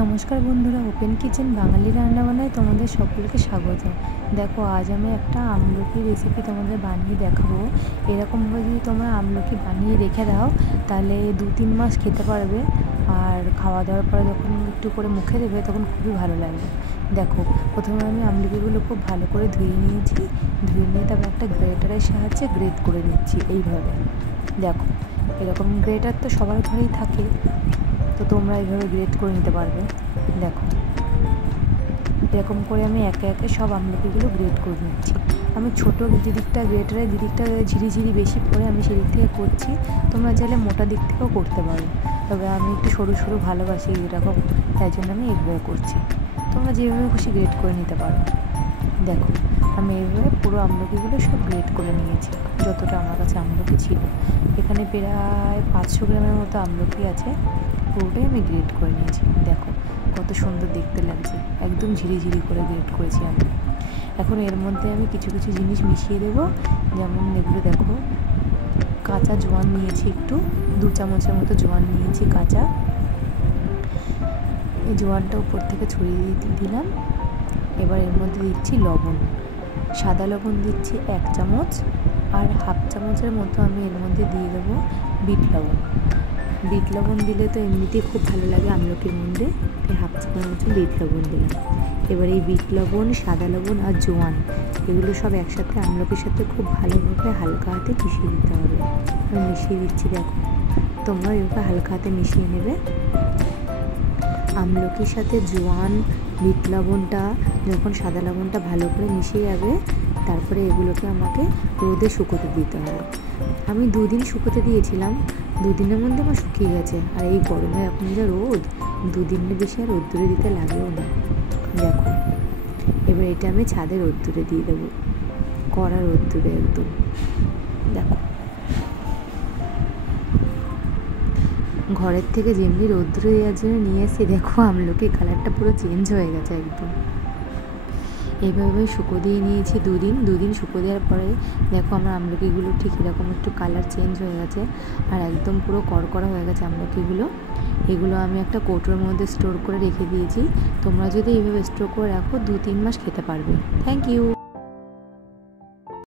নমস্কার বন্ধুরা, open kitchen বাঙালি রান্নাবান্নায় তোমাদের সকলকে স্বাগত। দেখো, আজ আমি একটা আমলকি রেসিপি তোমাদের বানিয়ে দেখাবো। এরকমভাবে যদি তোমরা আমলকি বানিয়ে রেখে দাও তাহলে 2-3 মাস খেতে পারবে। আর খাওয়া দাওয়ার পরে যখন একটু করে মুখে দেবে তখন খুবই ভালো লাগবে। দেখো, প্রথমে আমি আমলকিগুলো খুব ভালো করে ধুয়ে নিয়েছি। ধুয়ে নিয়ে তারপর একটা গ্রেটারের সাহায্যে গ্রেট করে নিচ্ছি এইভাবে। দেখো, এরকম গ্রেটার তো সবার ঘরেই থাকে, তো তোমরা এইভাবে গ্রেট করে নিতে পারবে। দেখো, এরকম করে আমি একে একে সব আমলকিগুলো গ্রেট করে নিচ্ছি। আমি ছোটো যেদিকটা গ্রেটারের যেদিকটা ঝিরিঝিরি বেশি পড়ে আমি সেদিক থেকে করছি। তোমরা চাইলে মোটা দিক থেকেও করতে পারো, তবে আমি একটু সরু সরু ভালোবাসি এরকম, তাই জন্য আমি এইভাবে করছি। তোমরা যেভাবে খুশি গ্রেট করে নিতে পারো। দেখো, আমি এইভাবে পুরো আমলকিগুলো সব গ্রেট করে নিয়েছি, যতটা আমার কাছে আমলকি ছিল। এখানে প্রায় 500 গ্রামের মতো আমলকি আছে, পুরোটাই আমি গ্রেট করে নিয়েছি। দেখো কত সুন্দর দেখতে লাগছে, একদম ঝিরিঝিরি করে গ্রেট করেছি আমি। এখন এর মধ্যে আমি কিছু কিছু জিনিস মিশিয়ে দেবো, যেমন এগুলো দেখো, কাঁচা জোয়ান নিয়েছি, একটু 2 চামচের মতো জোয়ান নিয়েছি কাঁচা। এই জোয়ানটা উপর থেকে ছড়িয়ে দিলাম। এবার এর মধ্যে দিচ্ছি লবণ, সাদা লবণ দিচ্ছি 1 চামচ, আর হাফ চামচের মতো আমি এর মধ্যে দিয়ে দেবো বিট লবণ। বিট লবণ দিলে তো এমনিতেই খুব ভালো লাগে আমলকির মধ্যে, তাই হাফ চামচ বিট লবণ দিলাম। এবার এই বিট লবণ, সাদা লবণ আর জোয়ান এগুলো সব একসাথে আমলকির সাথে খুব ভালোভাবে হালকা হাতে মিশিয়ে দিতে হবে। আমি মিশিয়ে দিচ্ছি, দেখো তোমরা এভাবে হালকা হাতে মিশিয়ে নেবে। আমলকির সাথে জোয়ান, বিট লবণটা যখন সাদা লবণটা ভালো করে মিশিয়ে যাবে, তারপরে এগুলোকে আমাকে রোদে শুকোতে দিতে হবে। আমি 2 দিন শুকোতে দিয়েছিলাম, 2 দিনের মধ্যে আমার শুকিয়ে গেছে। আর এই গরমে এখন যা রোদ, 2 দিনের বেশি আর রোদ্দুরে দিতে লাগেও না। দেখো, এবার এটা আমি ছাদে রোদ্দুরে দিয়ে দেবো, কড়া রোদ্দুরে একদম। দেখো, ঘরের থেকে যেমনি রোদ্দুরে দেওয়ার জন্য নিয়ে এসে দেখো আমলকি কালারটা পুরো চেঞ্জ হয়ে গেছে একদম। এইভাবে শুকো দিয়ে নিয়েছি 2 দিন শুকো দেওয়ার পরে দেখো আমার আমলকিগুলো ঠিক এরকম একটু কালার চেঞ্জ হয়ে গেছে, আর একদম পুরো কড়কড়া হয়ে গেছে আমলকিগুলো। এগুলো আমি একটা কৌটোর মধ্যে স্টোর করে রেখে দিয়েছি। তোমরা যদি এইভাবে স্টোর করে রাখো 2-3 মাস খেতে পারবে। Thank you.